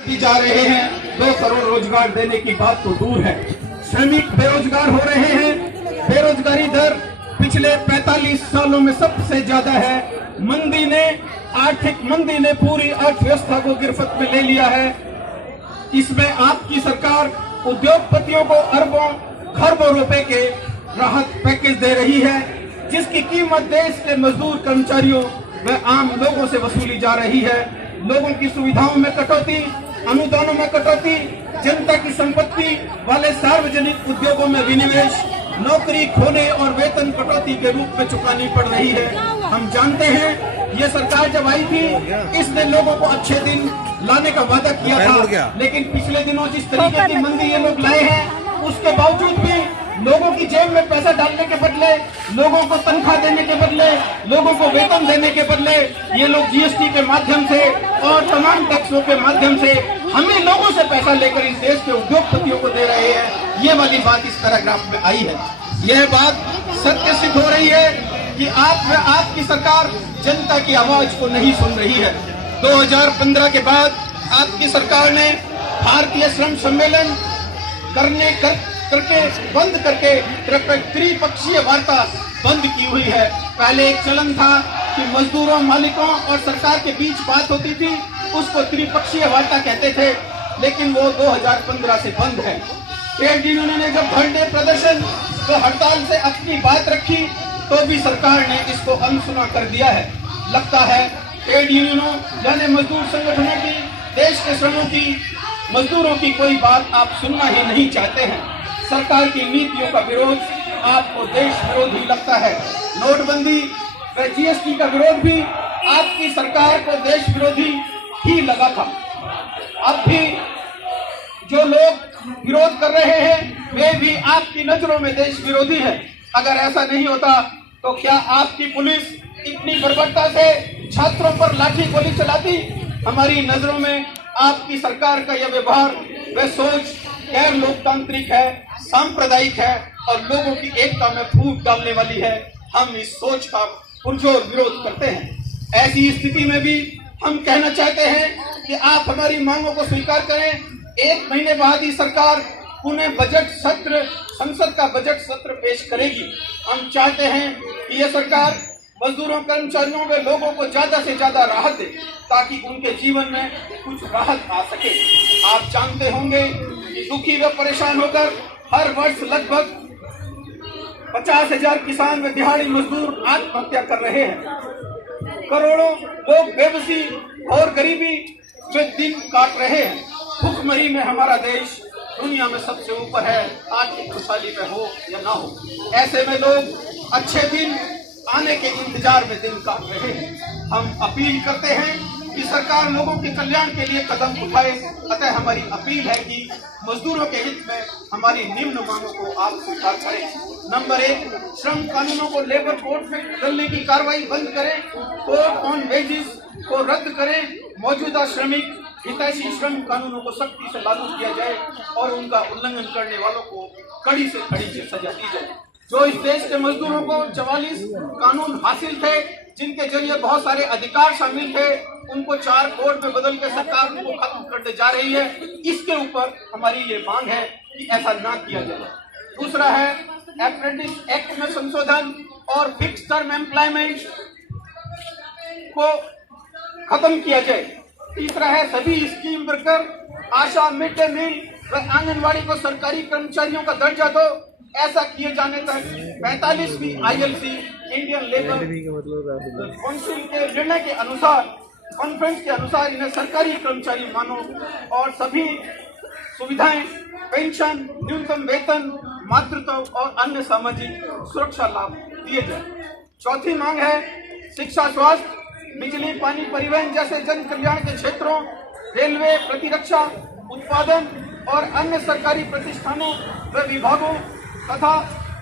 की जा रहे हैं। 2 करोड़ रोजगार देने की बात तो दूर है, श्रमिक बेरोजगार हो रहे हैं। बेरोजगारी दर पिछले 45 सालों में सबसे ज्यादा है। आर्थिक मंदी ने पूरी अर्थव्यवस्था को गिरफ्त में ले लिया है। इसमें आपकी सरकार उद्योगपतियों को अरबों खरबों रुपए के राहत पैकेज दे रही है, जिसकी कीमत देश के मजदूर, कर्मचारियों व आम लोगों से वसूली जा रही है। लोगों की सुविधाओं में कटौती, अनुदानों में कटौती, जनता की संपत्ति वाले सार्वजनिक उद्योगों में विनिवेश, नौकरी खोने और वेतन कटौती के रूप में चुकानी पड़ रही है। हम जानते हैं ये सरकार जब आई थी, इसने लोगों को अच्छे दिन लाने का वादा किया था, लेकिन पिछले दिनों जिस तरीके की मंदी ये लोग लाए हैं, उसके बावजूद भी लोगों की जेब में पैसा डालने के बदले, लोगों को तनख्वाह देने के बदले, लोगों को वेतन देने के बदले ये लोग जीएसटी के माध्यम से और तमाम टैक्सों के माध्यम से हमें लोगों से पैसा लेकर इस देश के उद्योगपतियों को दे रहे हैं। ये वाली बात इस पैराग्राफ में आई है। यह बात सत्य सिद्ध हो रही है कि आपकी सरकार जनता की आवाज को नहीं सुन रही है। 2015 के बाद आपकी सरकार ने भारतीय श्रम सम्मेलन बंद करके त्रिपक्षीय वार्ता बंद की हुई है। पहले एक चलन था कि मजदूरों, मालिकों और सरकार के बीच बात होती थी, उसको त्रिपक्षीय वार्ता कहते थे, लेकिन वो 2015 से बंद है। ट्रेड यूनियनों ने जब धरने, प्रदर्शन व हड़ताल से अपनी बात रखी तो भी सरकार ने इसको अनसुना कर दिया है। लगता है ट्रेड यूनियनों यानी मजदूर संगठनों की, देश के श्रमों की, मजदूरों की कोई बात आप सुनना ही नहीं चाहते हैं। सरकार की नीतियों का विरोध आपको देश विरोधी लगता है। नोटबंदी व जीएसटी का विरोध भी आपकी सरकार को देश विरोधी ही लगा था। अब भी जो लोग विरोध कर रहे हैं वे भी आपकी नजरों में देश विरोधी है। अगर ऐसा नहीं होता तो क्या आपकी पुलिस इतनी बर्बरता से छात्रों पर लाठी गोली चलाती? हमारी नजरों में आपकी सरकार का यह व्यवहार व सोच गैर लोकतांत्रिक है, सांप्रदायिक है और लोगों की एकता में फूट डालने वाली है। हम इस सोच का पुरजोर विरोध करते हैं। ऐसी स्थिति में भी हम कहना चाहते हैं कि आप हमारी मांगों को स्वीकार करें। 1 महीने बाद ही सरकार पुनः संसद का बजट सत्र पेश करेगी। हम चाहते हैं कि यह सरकार मजदूरों, कर्मचारियों व लोगों को ज्यादा से ज्यादा राहत दे, ताकि उनके जीवन में कुछ राहत आ सके। आप जानते होंगे कि दुखी व परेशान होकर हर वर्ष लगभग 50,000 किसान व दिहाड़ी मजदूर आत्महत्या कर रहे हैं। करोड़ों लोग बेबसी और गरीबी में दिन काट रहे हैं। भुखमरी में हमारा देश दुनिया में सबसे ऊपर है, आर्थिक खुशहाली में हो या ना हो। ऐसे में लोग अच्छे दिन आने के इंतजार में दिन काट रहे हैं। हम अपील करते हैं कि सरकार लोगों के कल्याण के लिए कदम उठाए। अतः हमारी अपील है कि मजदूरों के हित में हमारी निम्न मांगों को आप स्वीकार करें। नंबर 1, श्रम कानूनों को लेबर कोर्ट में बदलने की कार्रवाई बंद करें। कोर्ट ऑन वेजेस को रद्द करें। मौजूदा श्रमिक हितैषी श्रम कानूनों को सख्ती से लागू किया जाए और उनका उल्लंघन करने वालों को कड़ी से कड़ी सजा दी जाए। जो इस देश के मजदूरों को 44 कानून हासिल थे, जिनके जरिए बहुत सारे अधिकार शामिल थे, उनको 4 कोड में बदल के सरकार उनको खत्म करने जा रही है। इसके ऊपर हमारी ये मांग है कि ऐसा ना किया जाए। दूसरा है अप्रेंटिस एक्ट में संशोधन और फिक्स टर्म एम्प्लॉयमेंट को खत्म किया जाए। तीसरा है सभी स्कीम वर्कर, आशा, मिड डे मील व आंगनबाड़ी को सरकारी कर्मचारियों का दर्जा दो। ऐसा किए जाने तक 45वीं ILC इंडियन लेबर काउंसिल के निर्णय के अनुसार, कॉन्फ्रेंस के अनुसार इन्हें सरकारी कर्मचारी मानो और सभी सुविधाएं, पेंशन, न्यूनतम वेतन, मातृत्व और अन्य सामाजिक सुरक्षा लाभ दिए जाए। चौथी मांग है शिक्षा, स्वास्थ्य, बिजली, पानी, परिवहन जैसे जन कल्याण के क्षेत्रों, रेलवे, प्रतिरक्षा, उत्पादन और अन्य सरकारी प्रतिष्ठानों व विभागों तथा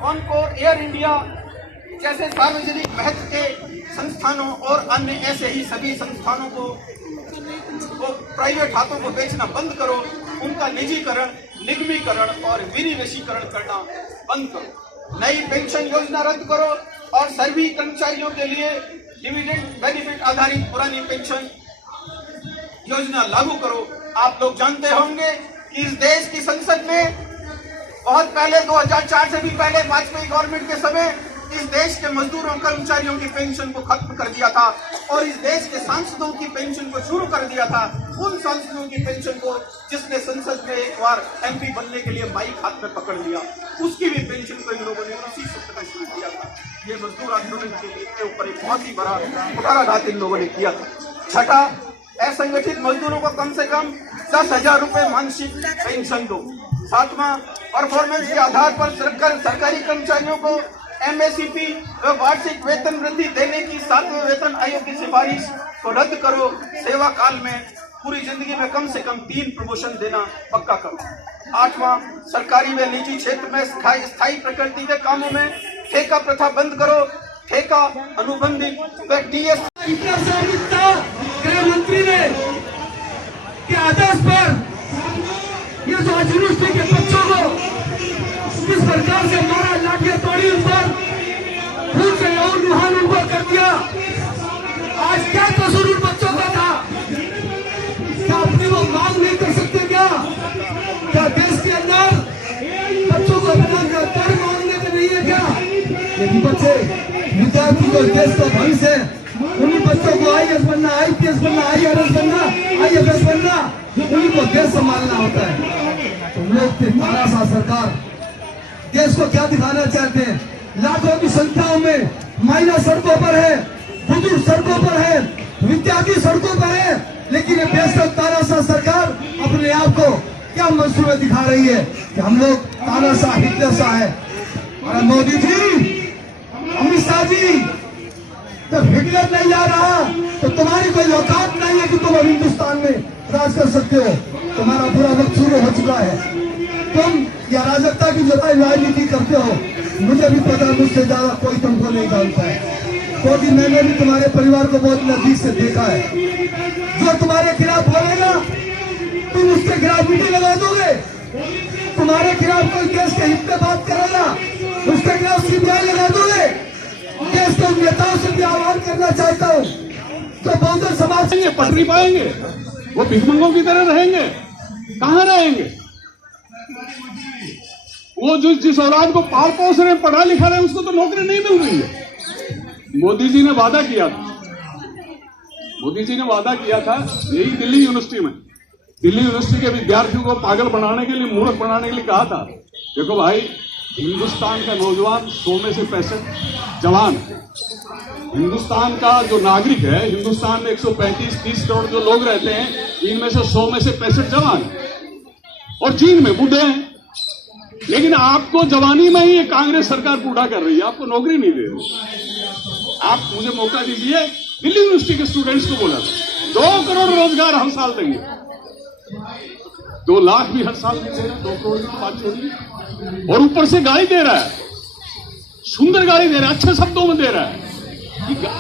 ऑनकोर, एयर इंडिया जैसे सार्वजनिक महत्व के संस्थानों और अन्य ऐसे ही सभी संस्थानों को प्राइवेट हाथों को बेचना बंद करो। उनका निजीकरण, निगमीकरण और विनिवेशीकरण करना बंद करो। नई पेंशन योजना रद्द करो और सभी कर्मचारियों के लिए डिविडेंड बेनिफिट आधारित पुरानी पेंशन योजना लागू करो। आप लोग जानते होंगे कि इस देश की संसद में बहुत पहले 2004 से भी पहले वाजपेयी गवर्नमेंट के समय इस देश के मजदूरों कर्मचारियों की पेंशन को खत्म कर दिया था और इस देश के सांसदों की पेंशन को शुरू कर दिया था। उन सांसदों की पेंशन को जिसने संसद में एक बार एमपी बनने के लिए माइक हाथ में पकड़ लिया, उसकी भी पेंशन को इन लोगों ने उसी सत्र में शुरू किया था। ये मजदूर आंदोलन के ऊपर एक बहुत ही बड़ा कुठाराघात इन लोगों ने किया था। छठा, असंगठित मजदूरों को कम से कम 10,000 रुपए मानसिक पेंशन दो। सातवां, परफॉर्मेंस के आधार पर सरकारी कर्मचारियों को एमएसपी व वार्षिक वेतन वृद्धि देने की 7वें वेतन आयोग की सिफारिश को रद्द करो। सेवा काल में पूरी जिंदगी में कम से कम 3 प्रमोशन देना पक्का करो। आठवां, सरकारी व निजी क्षेत्र में स्थायी प्रकृति के कामों में ठेका प्रथा बंद करो। ठेका, अनुबंधित व टीएस गृह मंत्री ने के आदेश पर ये जो यूनिवर्सिटी के बच्चों को किस प्रकार से मारा, लाठियां तोड़ी, उन पर खून से और लुहान उनको कर दिया। आज क्या कसूर उन बच्चों का था? क्या अपनी वो मांग नहीं कर सकते? क्या देश के अंदर बच्चों को अपना कर मांगने के नहीं है क्या? यदि बच्चे विद्यार्थी को देश का भविष्य है, उन्हीं बच्चों को आईएएस बनना, आईपीएस बनना, आईआरएस बनना, आईएफएस बनना, उन्हीं को देश संभालना होता है। तो लोग तानाशाह सरकार देश को क्या दिखाना चाहते हैं? लाखों की संख्याओं में महिला सड़कों पर है, बुजुर्ग सड़कों पर है, विद्यार्थी सड़कों पर है, लेकिन ये बेशक तानाशाह सरकार अपने आप को क्या मंसूबे दिखा रही है कि हम लोग तानाशाह हिटलर है। और मोदी जी, अमित शाह जी, जब हिटलर नहीं आ रहा तो तुम्हारी कोई औकात नहीं है कि तुम हिंदुस्तान में राज कर सकते हो। तुम्हारा पूरा वक्त शुरू हो चुका है। तुम या राजकता की जो राजनीति करते हो, मुझे भी पता, मुझसे ज्यादा कोई तुमको नहीं जानता है, क्योंकि मैंने भी तुम्हारे परिवार को बहुत नजदीक से देखा है। जो तुम्हारे खिलाफ बोलेगा तुम उसके खिलाफ मीटिंग लगा दोगे। तुम्हारे खिलाफ कोई देश के हित में बात करेगा, उसके खिलाफ सीबीआई लगा दोगे। देश के नेताओं से भी आह्वान करना चाहता हूँ तो बहुजन समाज पटरी पाएंगे, वो भिखमंगों की तरह रहेंगे, कहाँ रहेंगे? वो जिस औलाद को पाल पोस रहे, पढ़ा लिखा रहे, उसको तो नौकरी नहीं मिल रही है। मोदी जी ने वादा किया था, यही दिल्ली यूनिवर्सिटी में, दिल्ली यूनिवर्सिटी के विद्यार्थियों को पागल बनाने के लिए, मूर्ख बनाने के लिए कहा था, देखो भाई, हिंदुस्तान का नौजवान 100 में से 65 जवान, हिंदुस्तान का जो नागरिक है, हिंदुस्तान में 135-30 करोड़ जो लोग रहते हैं, इनमें से 100 में से 65 जवान, और चीन में बूढ़े हैं। लेकिन आपको जवानी में ही ये कांग्रेस सरकार बूढ़ा कर रही है, आपको नौकरी नहीं दे रही। आप मुझे मौका दीजिए। दिल्ली यूनिवर्सिटी के स्टूडेंट्स को बोला 2 करोड़ रोजगार हर साल देंगे, 2 लाख भी हर साल दे रहे हैं, 2 करोड़ की बात छोड़िए, और ऊपर से गाड़ी दे रहा है, सुंदर गाड़ी दे रहा है, अच्छे शब्दों में दे रहा है।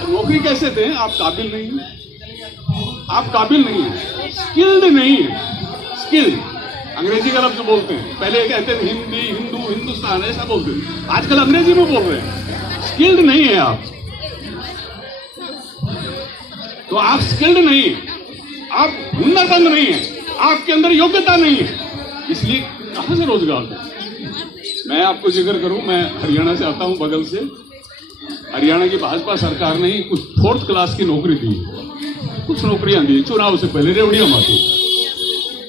नौकरी कैसे दें? आप काबिल नहीं हैं, आप काबिल नहीं हैं, स्किल्ड नहीं है। स्किल्ड अंग्रेजी का लफ्ज बोलते हैं, पहले कहते थे हिंदी, हिंदू, हिंदुस्तान, ऐसा बोलते हैं, आजकल अंग्रेजी में बोल रहे हैं। स्किल्ड नहीं है आप, तो आप स्किल्ड नहीं है, आप हुनरमंद नहीं है, आपके अंदर योग्यता नहीं है, इसलिए कहां से रोजगार दें? मैं आपको जिक्र करूं, मैं हरियाणा से आता हूं, बगल से। हरियाणा की भाजपा सरकार ने कुछ 4th क्लास की नौकरी दी, कुछ नौकरियां दी चुनाव से पहले, रेवड़ियां माती।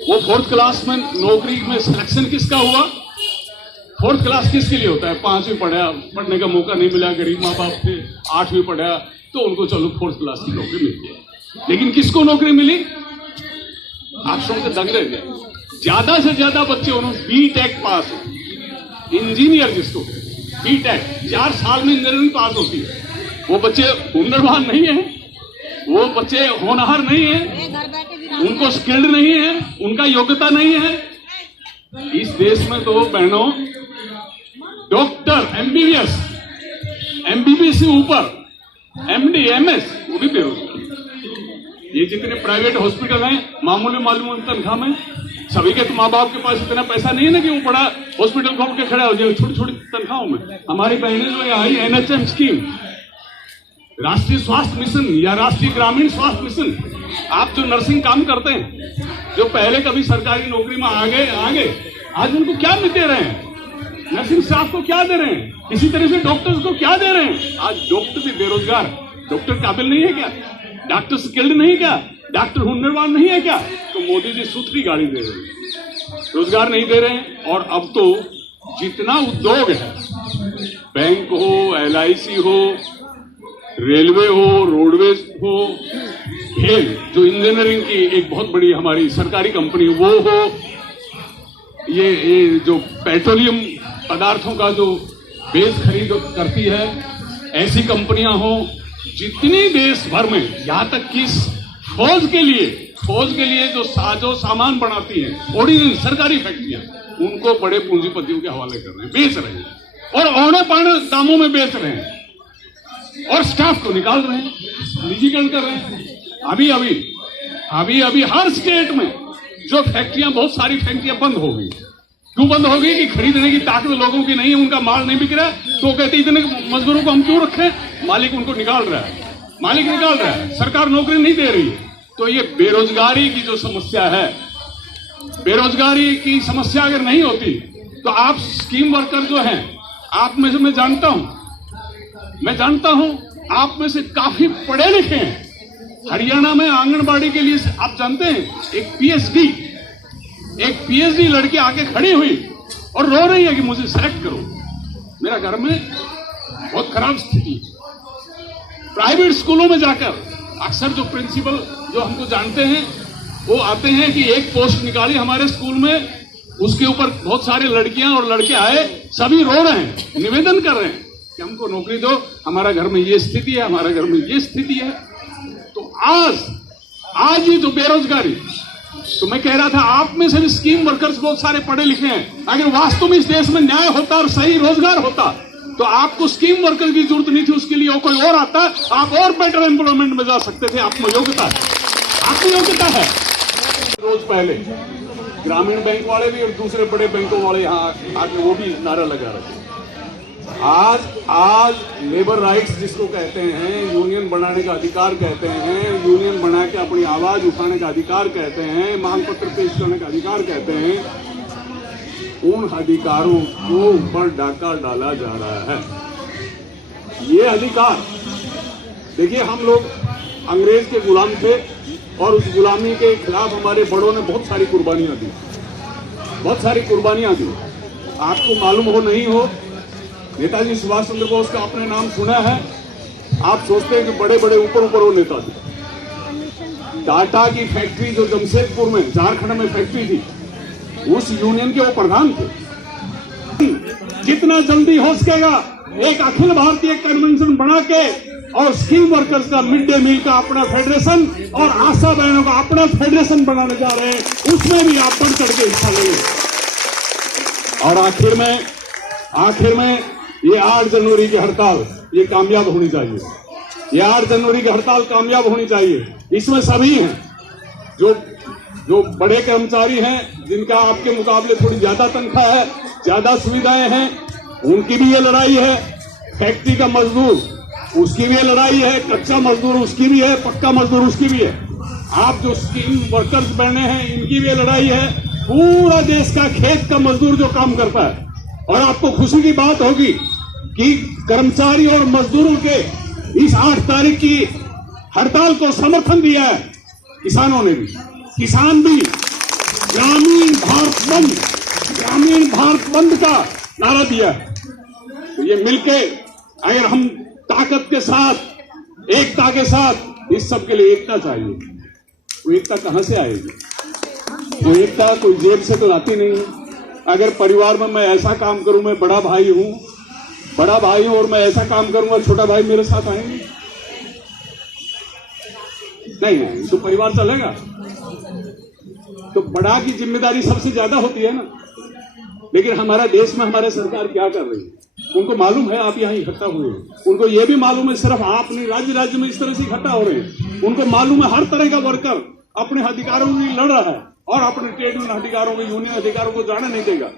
वो 4th क्लास में नौकरी में सिलेक्शन किसका हुआ? 4th क्लास किसके लिए होता है? 5वीं पढ़ने का मौका नहीं मिला, गरीब माँ बाप थे, 8वीं पढ़ा तो उनको चलो 4th क्लास की नौकरी मिल गई। लेकिन किसको नौकरी मिली? आप सुन के दंग रह गए। ज्यादा से ज्यादा बच्चे उन्होंने बीटेक पास, इंजीनियर जिसको बीटेक 4 साल में इंजीनियरिंग पास होती है, वो बच्चे हुनरवान नहीं है, वो बच्चे होनहार नहीं है, उनको स्किल्ड नहीं है, उनका योग्यता नहीं है। इस देश में तो बहनों डॉक्टर, एमबीबीएस से ऊपर एमडी, एमएस, वो भी बेरोजगार। ये जितने प्राइवेट हॉस्पिटल हैं, मामूली तनख्वाह में, सभी के तो माँ बाप के पास इतना पैसा नहीं है ना कि वो बड़ा हॉस्पिटल खोल के खड़ा हो जाए छोटी छोटी तनख्वाहों में। हमारी बहनें जो आई NHM स्कीम, राष्ट्रीय स्वास्थ्य मिशन या राष्ट्रीय ग्रामीण स्वास्थ्य मिशन, आप जो नर्सिंग काम करते हैं, जो पहले कभी सरकारी नौकरी में आ गए, आज उनको क्या दे रहे हैं? नर्सिंग स्टाफ को क्या दे रहे हैं? इसी तरह से डॉक्टर्स को क्या दे रहे हैं? आज डॉक्टर भी बेरोजगार। डॉक्टर काबिल नहीं है क्या? डॉक्टर स्किल्ड नहीं है क्या? डॉक्टर हुनरवान नहीं है क्या? तो मोदी जी सुथरी गाड़ी दे रहे हैं, रोजगार नहीं दे रहे हैं। और अब तो जितना उद्योग है, बैंक हो, LIC हो, रेलवे हो, रोडवेज हो, खेल जो इंजीनियरिंग की एक बहुत बड़ी हमारी सरकारी कंपनी वो हो, ये जो पेट्रोलियम पदार्थों का जो बेस खरीद करती है, ऐसी कंपनियां हो, जितनी देश भर में, यहां तक कि फौज के लिए जो साजो सामान बनाती हैं, ओरिजिनल सरकारी फैक्ट्रियां, उनको बड़े पूंजीपतियों के हवाले कर रहे हैं, बेच रहे हैं और औने पाने दामों में बेच रहे हैं और स्टाफ को निकाल रहे हैं, निजीकरण कर रहे हैं। अभी हर स्टेट में जो फैक्ट्रियां, बहुत सारी फैक्ट्रियां बंद हो गई। क्यों बंद हो गई? कि खरीदने की ताकत लोगों की नहीं है, उनका माल नहीं बिक रहा है, तो कहते इतने मजदूरों को हम क्यों रखें? मालिक उनको निकाल रहा है, सरकार नौकरी नहीं दे रही है। तो ये बेरोजगारी की जो समस्या है, बेरोजगारी की समस्या अगर नहीं होती तो आप स्कीम वर्कर जो हैं, आप में से मैं जानता हूं आप में से काफी पढ़े लिखे हैं। हरियाणा में आंगनबाड़ी के लिए आप जानते हैं, एक पीएचडी लड़की आके खड़ी हुई और रो रही है कि मुझे सेलेक्ट करो, मेरा घर में बहुत खराब स्थिति। प्राइवेट स्कूलों में जाकर अक्सर जो प्रिंसिपल जो हमको जानते हैं, वो आते हैं कि एक पोस्ट निकाली हमारे स्कूल में, उसके ऊपर बहुत सारे लड़कियां और लड़के आए, सभी रो रहे हैं, निवेदन कर रहे हैं कि हमको नौकरी दो, हमारा घर में ये स्थिति है, हमारा घर में ये स्थिति है। तो आज ये जो बेरोजगारी, तो मैं कह रहा था आप में से भी स्कीम वर्कर्स बहुत सारे पढ़े लिखे हैं। अगर वास्तव में इस देश में न्याय होता और सही रोजगार होता तो आपको स्कीम वर्कर की जरूरत नहीं थी, उसके लिए और कोई और आता, आप और बेटर एम्प्लॉयमेंट में जा सकते थे। आपकी योग्यता है। रोज पहले ग्रामीण बैंक वाले भी और दूसरे बड़े बैंकों वाले यहाँ आके वो भी नारा लगा रहे थे। आज लेबर राइट्स जिसको कहते हैं, यूनियन बनाने का अधिकार कहते हैं, यूनियन बना के अपनी आवाज उठाने का अधिकार कहते हैं, मांग पत्र पेश करने का अधिकार कहते हैं, उन अधिकारों को ऊपर डाका डाला जा रहा है। ये अधिकार देखिए, हम लोग अंग्रेज के गुलाम थे और उस गुलामी के खिलाफ हमारे बड़ों ने बहुत सारी कुर्बानियां दी। आपको मालूम हो नहीं हो, नेताजी सुभाष चंद्र बोस का आपने नाम सुना है। आप सोचते हैं कि बड़े बड़े ऊपर वो नेता थे। टाटा की फैक्ट्री जो जमशेदपुर में, झारखंड में फैक्ट्री थी, उस यूनियन के वो प्रधान थे। जितना जल्दी हो सकेगा एक अखिल भारतीय कन्वेंशन बना के और स्किल वर्कर्स का, मिड डे मील का अपना फेडरेशन और आशा बहनों का अपना फेडरेशन बनाने जा रहे हैं, उसमें भी आप बढ़ चढ़ के हिस्सा लेंगे। और आखिर में ये 8 जनवरी की हड़ताल ये कामयाब होनी चाहिए। ये 8 जनवरी की हड़ताल कामयाब होनी चाहिए। इसमें सभी हैं जो बड़े कर्मचारी हैं, जिनका आपके मुकाबले थोड़ी ज्यादा तनख्वाह है, ज्यादा सुविधाएं हैं, उनकी भी ये लड़ाई है। फैक्ट्री का मजदूर, उसकी भी लड़ाई है। कच्चा मजदूर उसकी भी है, पक्का मजदूर उसकी भी है। आप जो स्किल वर्कर्स बने हैं, इनकी भी लड़ाई है। पूरा देश का खेत का मजदूर जो काम करता है। और आपको खुशी की बात होगी कि कर्मचारी और मजदूरों के इस 8 तारीख की हड़ताल को समर्थन दिया है किसानों ने भी। किसान भी ग्रामीण भारत बंद का नारा दिया है। तो ये मिलके अगर हम ताकत के साथ, एकता के साथ, इस सब के लिए एकता चाहिए। वो एकता कहां से आएगी? वो एकता कोई जेब से तो आती नहीं है। अगर परिवार में मैं ऐसा काम करूं, मैं बड़ा भाई हूं और मैं ऐसा काम करूंगा, छोटा भाई मेरे साथ आएंगे? नहीं, तो परिवार चलेगा। तो बड़ा की जिम्मेदारी सबसे ज्यादा होती है ना। लेकिन हमारा देश में हमारे सरकार क्या कर रही है? उनको मालूम है आप यहाँ इकट्ठा हुए हैं। उनको ये भी मालूम है सिर्फ आप नहीं, राज्य में इस तरह से इकट्ठा हो रहे हैं। उनको मालूम है हर तरह का वर्कर अपने अधिकारों के लिए लड़ रहा है और अपने ट्रेड यूनियन अधिकारों को, यूनियन अधिकारों को जाने नहीं देगा।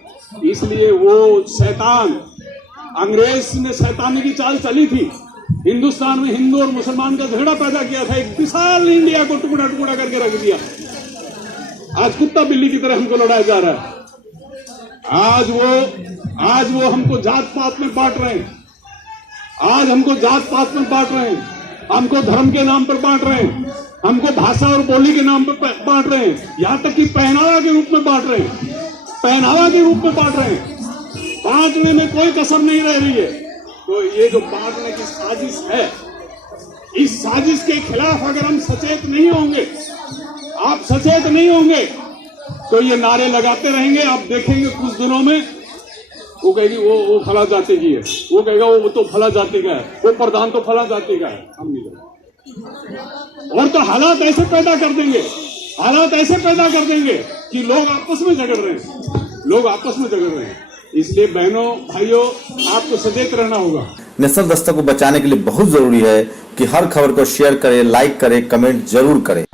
इसलिए वो शैतान, अंग्रेज ने शैतानी की चाल चली थी हिंदुस्तान में हिंदू और मुसलमान का झगड़ा पैदा किया था, एक विशाल इंडिया को टुकड़ा टुकड़ा करके रख दिया। आज कुत्ता बिल्ली की तरह हमको लड़ाया जा रहा है। आज वो हमको जात पात में बांट रहे हैं। आज हमको जात पात में बांट रहे हैं, हमको धर्म के नाम पर बांट रहे हैं, हमको भाषा और बोली के नाम पर बांट रहे हैं, यहां तक कि पहनावा के रूप में बांट रहे हैं, पहनावा के रूप में बांट रहे हैं। बांटने में कोई कसर नहीं रह रही है। तो ये जो बांटने की साजिश है, इस साजिश के खिलाफ अगर हम सचेत नहीं होंगे, आप सचेत नहीं होंगे, तो ये नारे लगाते रहेंगे। आप देखेंगे कुछ दिनों में वो कहेगी वो फला जाति की है, वो कहेगा वो तो फला जाति का है, वो प्रधान तो फला जाति का है। हम नहीं। और तो हालात ऐसे पैदा कर देंगे कि लोग आपस में झगड़ रहे हैं। इसलिए बहनों भाइयों, आपको सचेत रहना होगा। नेशनल दस्तक को बचाने के लिए बहुत जरूरी है कि हर खबर को शेयर करें, लाइक करें, कमेंट जरूर करें।